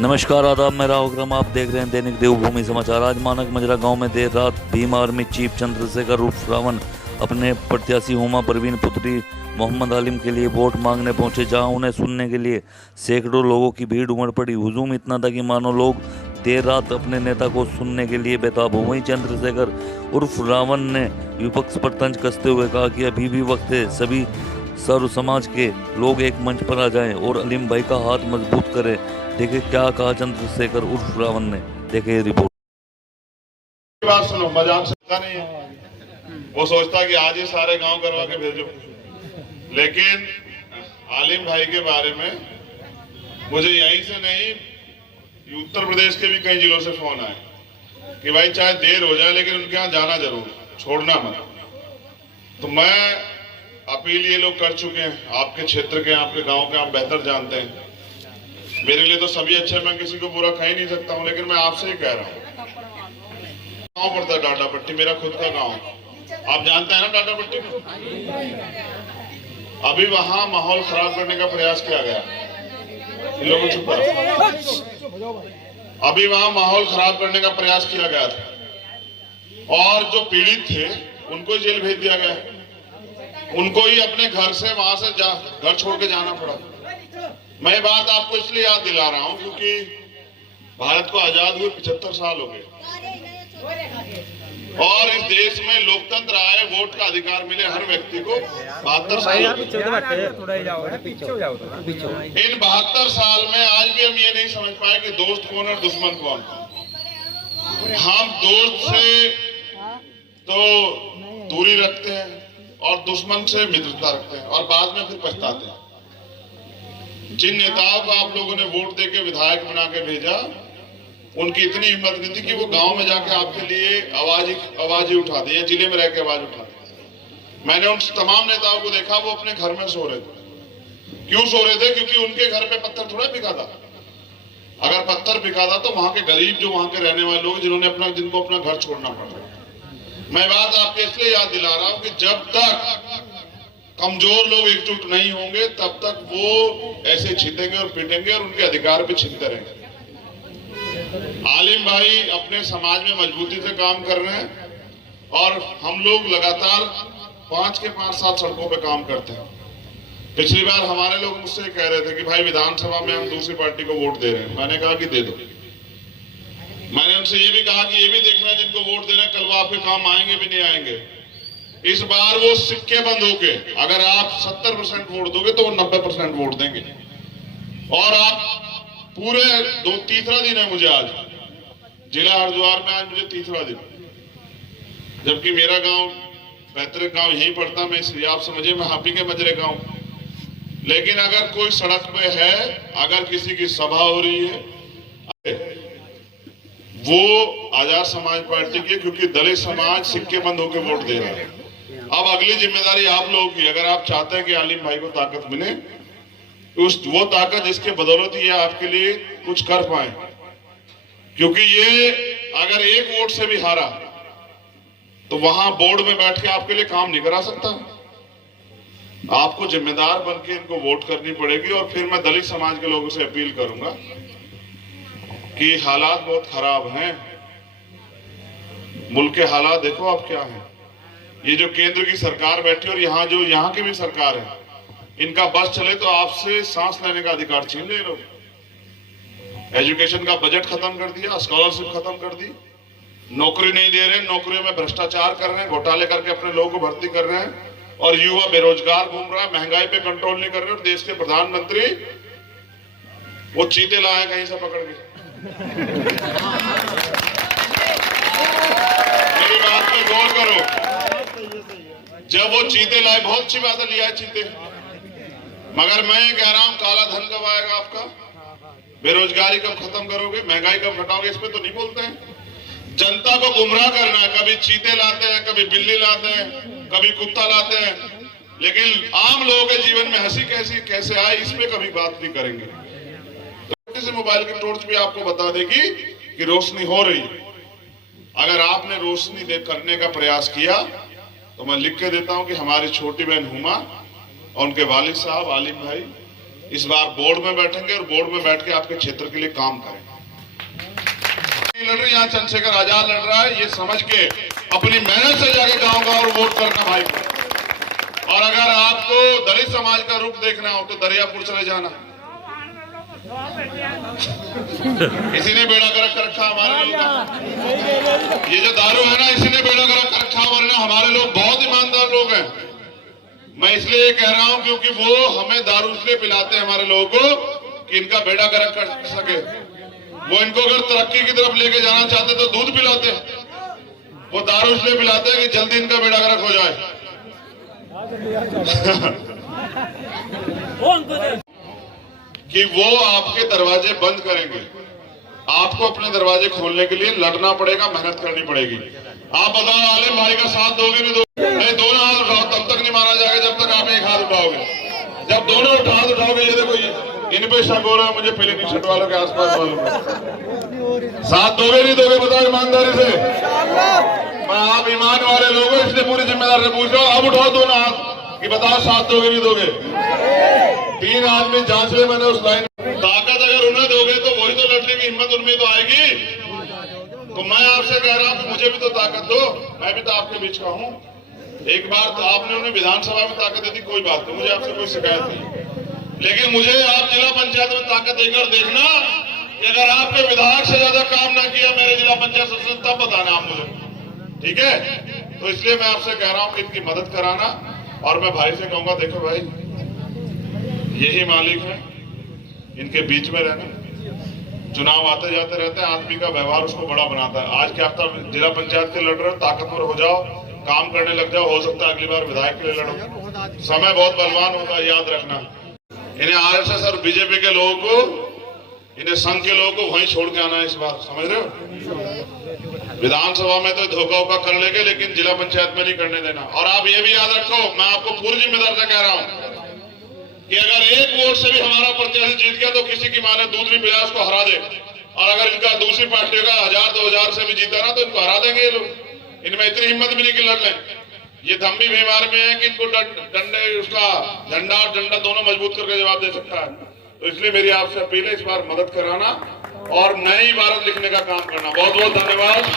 नमस्कार आदाब, मैं राहुल ग्राम। आप देख रहे हैं दैनिक देवभूमि समाचार। आज मानक मजरा गांव में देर रात भीम आर्मी चीफ चंद्रशेखर उर्फ रावण अपने प्रत्याशी हुमा परवीन पुत्री मोहम्मद आलिम के लिए वोट मांगने पहुंचे, जहां उन्हें सुनने के लिए सैकड़ों लोगों की भीड़ उमड़ पड़ी। हुजूम इतना था कि मानो लोग देर रात अपने नेता को सुनने के लिए बेताब हो। वहीं चंद्रशेखर उर्फ रावण ने विपक्ष पर तंज कसते हुए कहा कि अभी भी वक्त है, सभी सर्व समाज के लोग एक मंच पर आ जाएं और अलीम भाई का हाथ मजबूत करें। देखिए क्या कहा चंद्रशेखर उर्फ रावण ने, देखिए रिपोर्ट। बात सुनो, मजाक सकता नहीं है। वो सोचता कि आज ही सारे गांव करवा के भेजो, लेकिन आलिम भाई के बारे में मुझे यहीं से नहीं, उत्तर प्रदेश के भी कई जिलों से फोन आए कि भाई चाहे देर हो जाए लेकिन उनके यहाँ जाना जरूर, छोड़ना मत। तो मैं अपील ये लोग कर चुके हैं, आपके क्षेत्र के, आपके गांव के आप बेहतर जानते हैं। मेरे लिए तो सभी अच्छे, मैं किसी को बुरा कह ही नहीं सकता हूं, लेकिन मैं आपसे ही कह रहा हूं। गांव पड़ता है डाटा पट्टी, मेरा खुद का गांव, आप जानते हैं ना डाटा पट्टी को। अभी वहां माहौल खराब करने का प्रयास किया गया, इन लोगों चुप रहो। अभी वहां माहौल खराब करने का प्रयास किया गया था और जो पीड़ित थे उनको ही जेल भेज दिया गया, उनको ही अपने घर से वहां से घर छोड़ के जाना पड़ा। मैं ये बात आपको इसलिए याद दिला रहा हूं क्योंकि भारत को आजाद हुए 75 साल हो गए और इस देश में लोकतंत्र आए, वोट का अधिकार मिले हर व्यक्ति को 72 साल हो गए। इन 72 साल में आज भी हम ये नहीं समझ पाए कि दोस्त कौन और दुश्मन कौन। हम दोस्त से तो दूरी रखते हैं और दुश्मन से मित्रता रखते हैं और बाद में फिर पछताते हैं। जिन नेताओं को आप लोगों ने वोट देके विधायक बना के भेजा, उनकी इतनी हिम्मत नहीं थी कि वो गांव में जाके आपके लिए आवाज ही उठा दी, जिले में रह के आवाज उठा दी। मैंने उन तमाम नेताओं को देखा, वो अपने घर में सो रहे थे। क्यों सो रहे थे? क्योंकि उनके घर पे पत्थर थोड़ा बिका था। अगर पत्थर बिका था तो वहां के गरीब, जो वहां के रहने वाले लोग, जिनको अपना घर छोड़ना पड़ा। मैं बात आपके इसलिए याद दिला रहा हूं कि जब तक कमजोर लोग एकजुट नहीं होंगे तब तक वो ऐसे छीटेंगे और पीटेंगे और उनके अधिकार पे छीनते रहेंगे। आलिम भाई अपने समाज में मजबूती से काम कर रहे हैं और हम लोग लगातार 5 के 5 साल सड़कों पे काम करते हैं। पिछली बार हमारे लोग मुझसे कह रहे थे कि भाई विधानसभा में हम दूसरी पार्टी को वोट दे रहे हैं। मैंने कहा कि दे दो। मैंने उनसे ये भी कहा कि ये भी देखना जिनको वोट दे रहे हैं कल वो आपके काम आएंगे भी नहीं आएंगे। इस बार वो सिक्के बंद होके, अगर आप 70% वोट दोगे तो वो 90% वोट देंगे। और आप पूरे तीसरा दिन है मुझे आज जिला हरिद्वार में, आज मुझे तीसरा दिन, जबकि मेरा गांव पैतृक गांव यहीं पड़ता, मैं इसलिए आप समझिए मैं हापी के मजरे गांव। लेकिन अगर कोई सड़क पे है, अगर किसी की सभा हो रही है, वो आजाद समाज पार्टी की, क्योंकि दलित समाज सिक्के बंद होकर वोट दे रहा है। अब अगली जिम्मेदारी आप लोगों की, अगर आप चाहते हैं कि आलिम भाई को ताकत मिले, वो ताकत जिसके बदौलत ये आपके लिए कुछ कर पाए, क्योंकि ये अगर एक वोट से भी हारा तो वहां बोर्ड में बैठ के आपके लिए काम नहीं करा सकता। आपको जिम्मेदार बन के इनको वोट करनी पड़ेगी। और फिर मैं दलित समाज के लोगों से अपील करूंगा कि हालात बहुत खराब हैं, मुल्क के हालात देखो आप क्या है। ये जो केंद्र की सरकार बैठी और यहाँ की भी सरकार है, इनका बस चले तो आपसे सांस लेने का अधिकार छीन ले लोग। एजुकेशन का बजट खत्म कर दिया, स्कॉलरशिप खत्म कर दी, नौकरी नहीं दे रहे, नौकरियों में भ्रष्टाचार कर रहे हैं, घोटाले करके अपने लोगों को भर्ती कर रहे हैं और युवा बेरोजगार घूम रहा है, महंगाई पे कंट्रोल नहीं कर रहे। और देश के प्रधानमंत्री वो चीते लाए कहीं से पकड़ के। मेरी बात पे गौर करो, जब वो चीते लाए, बहुत अच्छी बात है, लिया है चीते, मगर मैं ये कह रहा हूं काला धन कब आएगा आपका, बेरोजगारी कब खत्म करोगे, महंगाई कब घटाओगे, इस पे तो नहीं बोलते हैं। जनता को गुमराह करना है, कभी चीते लाते हैं, कभी बिल्ली लाते हैं, कभी कुत्ता लाते हैं, लेकिन आम लोगों के जीवन में हंसी कैसे आए इस पे कभी बात नहीं करेंगे। तो से मोबाइल की टॉर्च भी आपको बता देगी कि रोशनी हो रही है। अगर आपने रोशनी करने का प्रयास किया तो मैं लिख के देता हूं कि हमारी छोटी बहन हुमा और उनके वालिद साहब आलिम भाई इस बार बोर्ड में बैठेंगे और बोर्ड में बैठ के आपके क्षेत्र के लिए काम करेंगे। लड़ रही यहाँ चंद्रशेखर आजाद लड़ रहा है, ये समझ के अपनी मेहनत से जाके गांव-गांव रोड करना भाई। और अगर आपको दलित समाज का रूप देखना हो तो दरियापुर चले जाना, इसी ने बेड़ा गर्क कर रखा हमारे लोगों का। ये जो दारू है ना, इसी ने बेड़ा गर्क कर रखा, वरना हमारे लोग बहुत ईमानदार लोग हैं। मैं इसलिए कह रहा हूं क्योंकि वो हमें दारू इसलिए पिलाते हैं हमारे लोगों को कि इनका बेड़ा गर्क कर सके। वो इनको अगर तरक्की की तरफ लेके जाना चाहते तो दूध पिलाते, वो दारू इसलिए पिलाते हैं कि जल्दी इनका बेड़ा गर्क हो जाए। कि वो आपके दरवाजे बंद करेंगे, आपको अपने दरवाजे खोलने के लिए लड़ना पड़ेगा, मेहनत करनी पड़ेगी। आप बताओ आलिम भाई का साथ दोगे नहीं दोगे? नहीं, दोनों हाथ उठाओ, तब तक नहीं माना जाएगा जब तक आप एक हाथ उठाओगे। जब दोनों हाथ उठाओगे, ये देखो इन पे शक हो रहा है मुझे, पहले टी शर्ट वालों के आसपास वालों को। साथ दोगे नहीं दोगे बताओ ईमानदारी से? मैं आप ईमान वाले लोग हो इसलिए पूरी जिम्मेदारी से पूछ रहा हूँ। अब उठाओ दोनों हाथ कि बताओ साथ दोगे नहीं दोगे? 3 आदमी जांच ले मैंने उस लाइन। ताकत अगर उन्हें दोगे तो वही तो लड़ने की हिम्मत उनमें तो आएगी। तो मैं आपसे कह रहा हूं कि मुझे भी तो ताकत दो, मैं भी तो आपके बीच का हूं। एक बार तो आपने उन्हें विधानसभा में ताकत दी थी, कोई बात नहीं, मुझे आपसे कोई शिकायत नहीं। लेकिन मुझे आप जिला पंचायत में ताकत देकर देखना कि अगर आपके विधायक से ज्यादा काम ना किया मेरे जिला पंचायत सदस्य, तब बताना आप मुझे, ठीक है? तो इसलिए मैं आपसे कह रहा हूं कि इनकी मदद कराना। और मैं भाई से कहूंगा, देखो भाई यही मालिक है, इनके बीच में रहना। चुनाव आते जाते रहते हैं, आदमी का व्यवहार उसको बड़ा बनाता है। आज क्या आप जिला पंचायत के लड़ रहे हो, ताकतवर हो जाओ, काम करने लग जाओ, हो सकता है अगली बार विधायक के लिए लड़ो। समय बहुत बलवान होता है, याद रखना। इन्हें आरएसएस और बीजेपी के लोगों को, इन्हें संघ के लोगों को वहीं छोड़ के आना है इस बार, समझ रहे हो? विधानसभा में तो धोखा वोखा कर लेंगे, लेकिन जिला पंचायत में नहीं करने देना। और आप ये भी याद रखो, मैं आपको पूरी जिम्मेदारी से कह रहा हूं कि अगर 1 वोट से भी हमारा प्रत्याशी जीत गया तो किसी की मां ने दूध नहीं पिलाया उसको हरा दे। और अगर इनका दूसरी पार्टी का 1000-2000 से भी जीता ना तो इनको हरा देंगे ये लोग। इनमें इतनी हिम्मत भी नहीं कि लड़ लें। ये धम्मी बीमार में है कि इनको डंडे, उसका झंडा और डंडा दोनों मजबूत करके जवाब दे सकता है। तो इसलिए मेरी आपसे अपील है, इस बार मदद कराना और नई इबारत लिखने का काम करना। बहुत बहुत धन्यवाद।